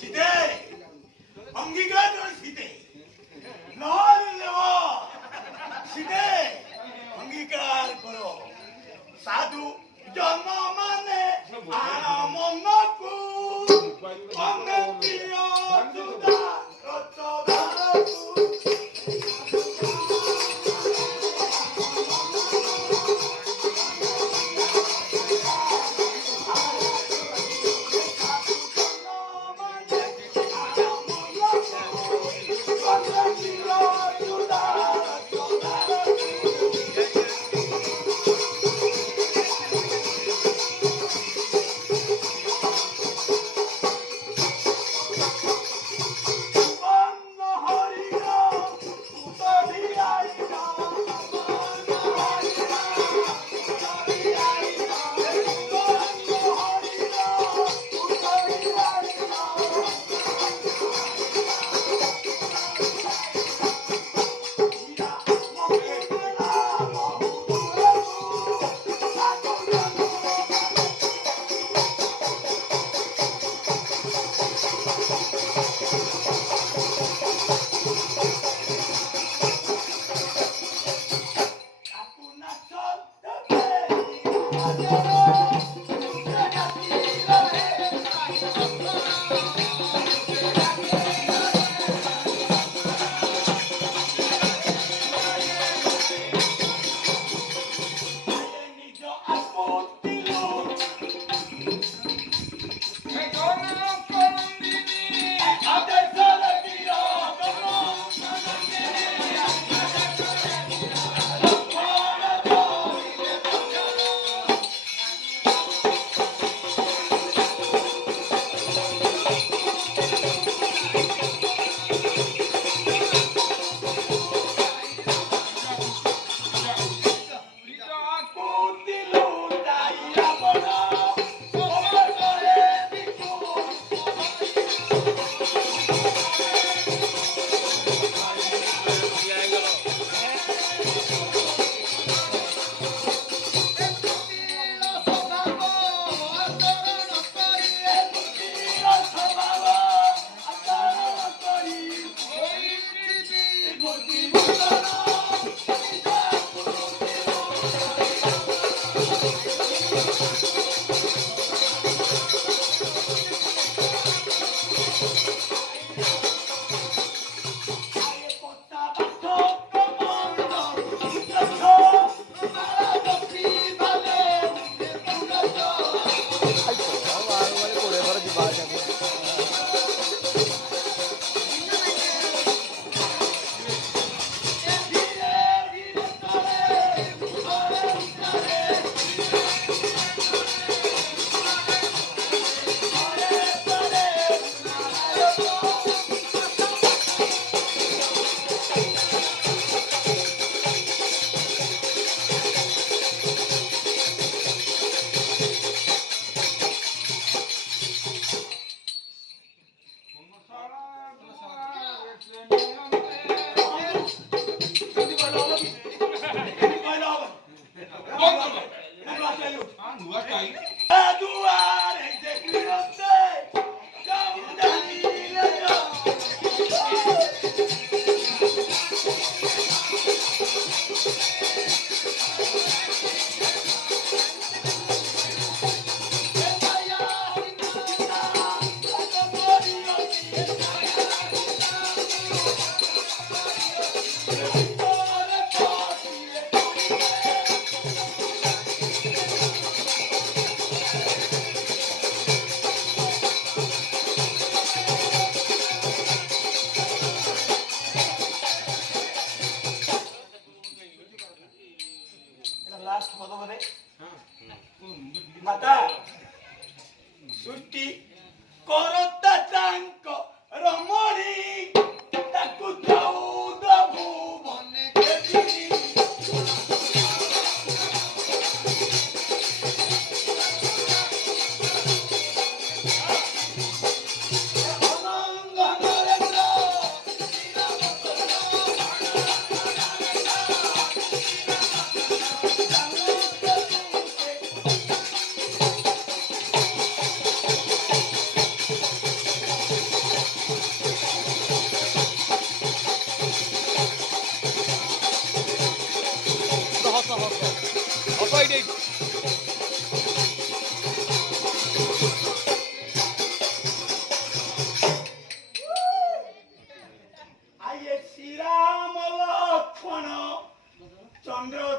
সিদে অঙ্গীকার কর সিদে নহলে নেব সিদে অঙ্গীকার করো সাধু জন্ম মানে আনমনকু অঙ্গে প্রিয় সুদা রচদারকু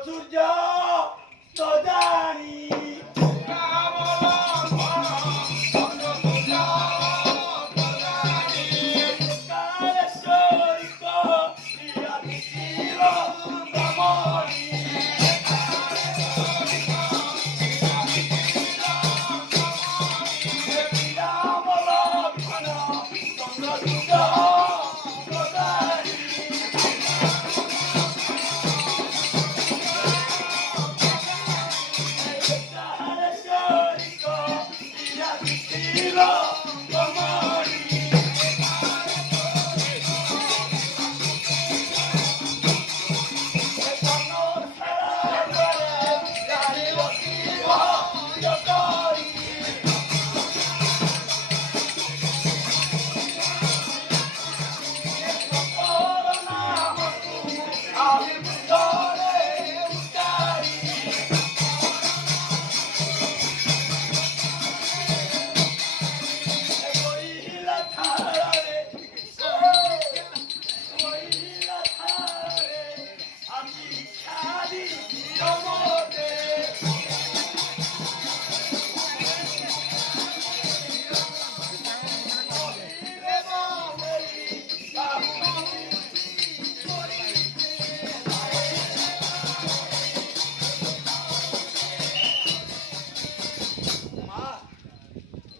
ସୂର୍ଯ୍ୟ ସଜାଣି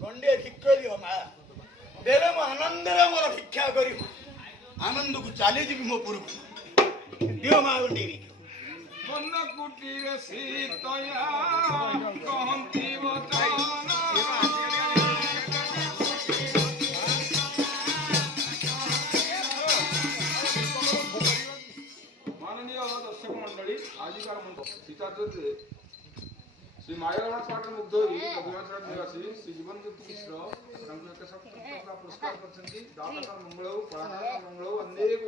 ଗଣ୍ଡେ ଭିକ୍ଷ ଦିଅ ମା ଦେଲେ ମୁଁ ଆନନ୍ଦରେ ମୋର ଭିକ୍ଷା କରିବୁ ଆନନ୍ଦକୁ ଚାଲିଯିବି ମୋ ପୁରକୁ ଦିଅ ମା ଗଣ୍ଡେ ଭିକ୍ଷ ମନ କୁଟୀରେ ସୀତୟା କହନ୍ତି ବଚନ ମାନନୀୟ ଦର୍ଶକ ମଣ୍ଡଳୀ ଆଜିକାର ସୀତାଚୋରରେ ଶ୍ରୀ ମାୟାରମଣ ପାଠରେ ମୁଗ୍ଧ ହୋଇ ରଘୁନାଥ ନିବାସୀ ଶ୍ରୀ ଜୀବନ ଜ୍ୟୋତି ମିଶ୍ର ତାଙ୍କୁ ଏକ ଟଙ୍କା ପୁରସ୍କାର କରିଛନ୍ତି ଦାତାଙ୍କର ମଙ୍ଗଳ ହଉ କଳାକାରଙ୍କ ମଙ୍ଗଳ ହଉ ଅନେକ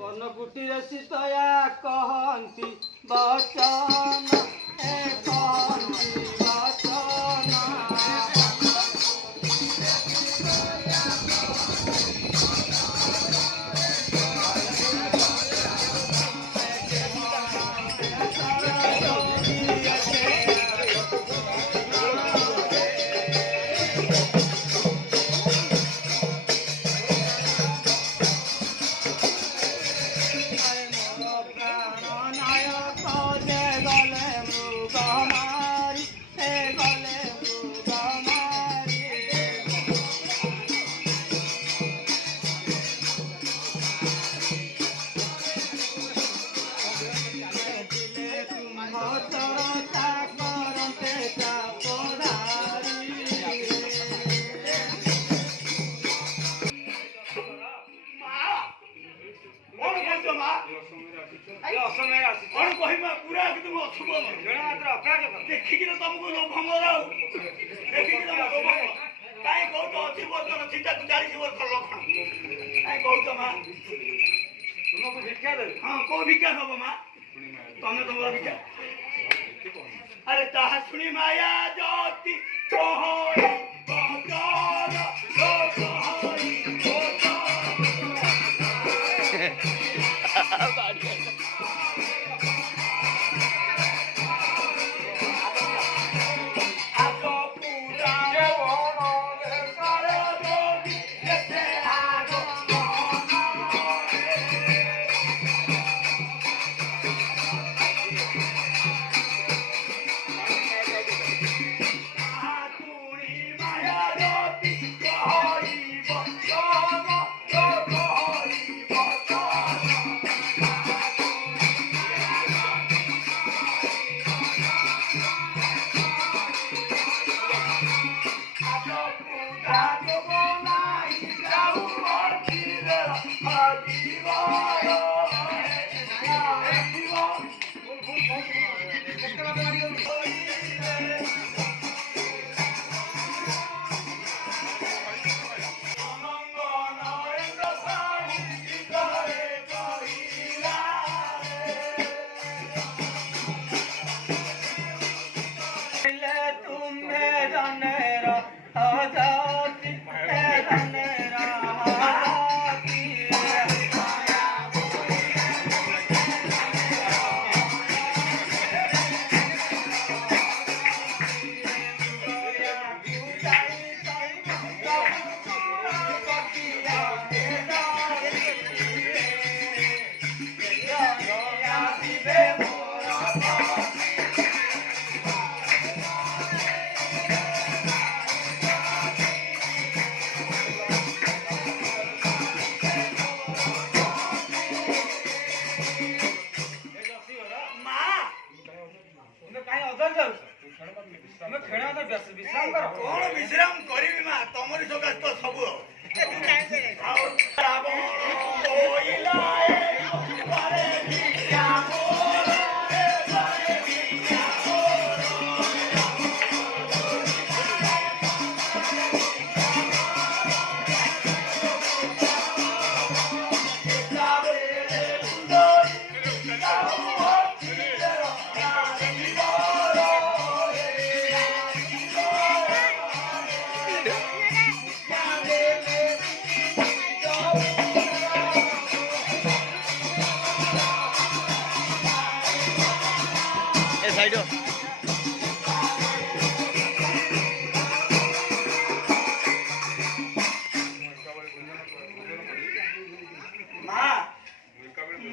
ମନ କୁଟୀରେ ସୀତୟା କହନ୍ତି ବଚନ କହନ୍ତି ବଚନ କଣ କହିବା ପୁରା କିନ୍ତୁ ଅଶୁଭ ଦେଖିକିନା ତମକୁ ଲୋଭ ମୋର ଆଉ ଦେଖିକି ତମ ଲୋଭ କାହିଁ କହୁଛ 80 ବର୍ଷର ସୀତାକୁ 40 ବର୍ଷର ଲକ୍ଷଣ କାହିଁ କହୁଛ ମା ତୁମକୁ ଭିକ୍ଷା ଦେବି ହଁ କୋଉ ଭିକ୍ଷା ଦବ ମା ତମେ ତମର ଭିକ୍ଷା ଆରେ ତାହା ଶୁଣି ମାୟା ଜ୍ୟୋତି କହଇ ବଚନ କହଇ ଖେଳ ତ ବିଶ୍ରାମ କର। କଣ ବିଶ୍ରାମ କରିବି ମା ତମରି ସକାଶେ ତ ସବୁ ଆଉ ରାବଣ ବୋଇଲା ବାରେ ଭିକ୍ଷା ମୋର, ବାରେ ଭିକ୍ଷା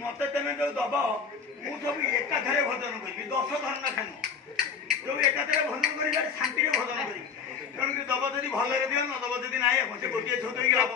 ମତେ ତମେ ଯୋଉ ଦବ ମୁଁ ସବୁ ଏକାଥରେ ଭୋଜନ କରିବି 10 ଧନ ଖାନ ଯୋଉ ଏକାଥରେ ଭୋଜନ କରିବି ଶାନ୍ତିରେ ଭୋଜନ କରିବି ତେଣୁକରି ଦବ ଯଦି ଭଲରେ ଦିଅ ନ ଦବ ଯଦି ନାହିଁ ମତେ ଗୋଟିଏ ଛୋଟ ହେଇକି ଲାଭ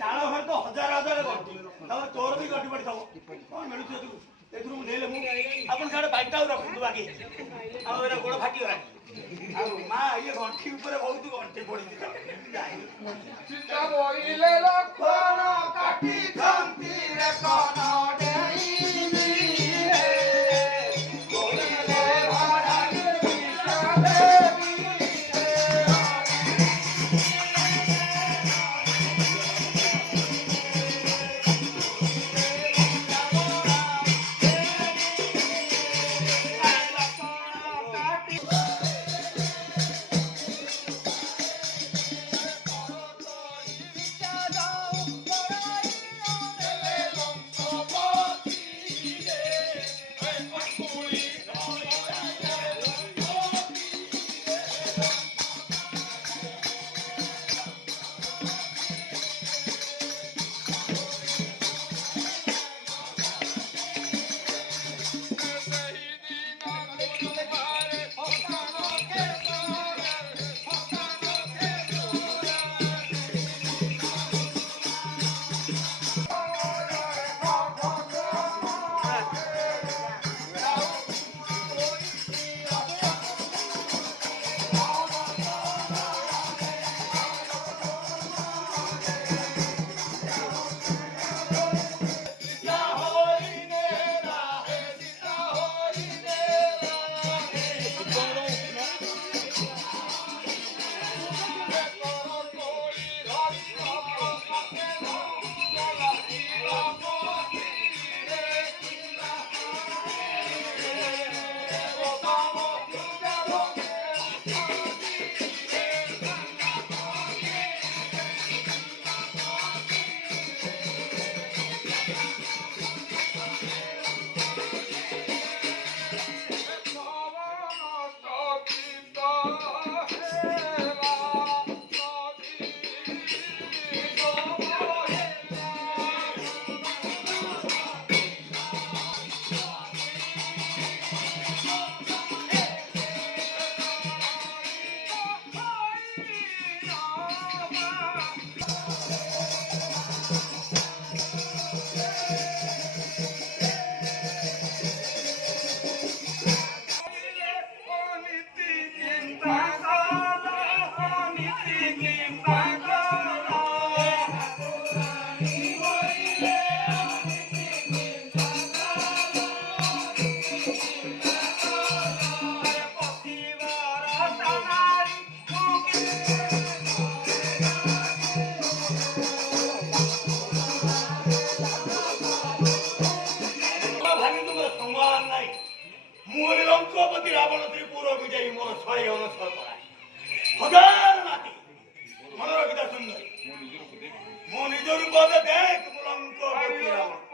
ଚାଳ ଘର ତ ହଜାର ହଜାର ଗଣ୍ଠି ତାପରେ ତୋର ବି ଗଣ୍ଠି ପଡ଼ିଥିବ କଣ ମିଳୁଛି ଏଥିରୁ ଏଥିରୁ ମୁଁ ନେଲେ ମୁଁ ଆପଣ ସିଆଡ଼େ ବାଇକଟାକୁ ରଖନ୍ତୁ ବାକି ଆଉ ଏଇଟା ଗୋଡ଼ ଫାଟିଗଲା ଆଉ ମା ଇଏ ଗଣ୍ଠି ଉପରେ ବହୁତ ଗଣ୍ଠି ପଡ଼ିଛି ସୀତା ବୋଇଲେ ଲକ୍ଷ୍ମଣ କାଟିଛନ୍ତି ରେ କଣ ଡେଇଁବି ରେ ବୋଇଲେ ଭରାରେ ସୀତା ଦେବୀ ଲଙ୍କପତି ରାବଣ ତ୍ରିପୁରକୁ ଯାଇ ମୋର 199 କରାଏ ହଜାର ନାତି ମନେ ରଖିଥା ସୁନ୍ଦରୀ ମୋ ନିଜ ରୂପ ଦେଖ ମୁଁ ଲଙ୍କପତି ରାବଣ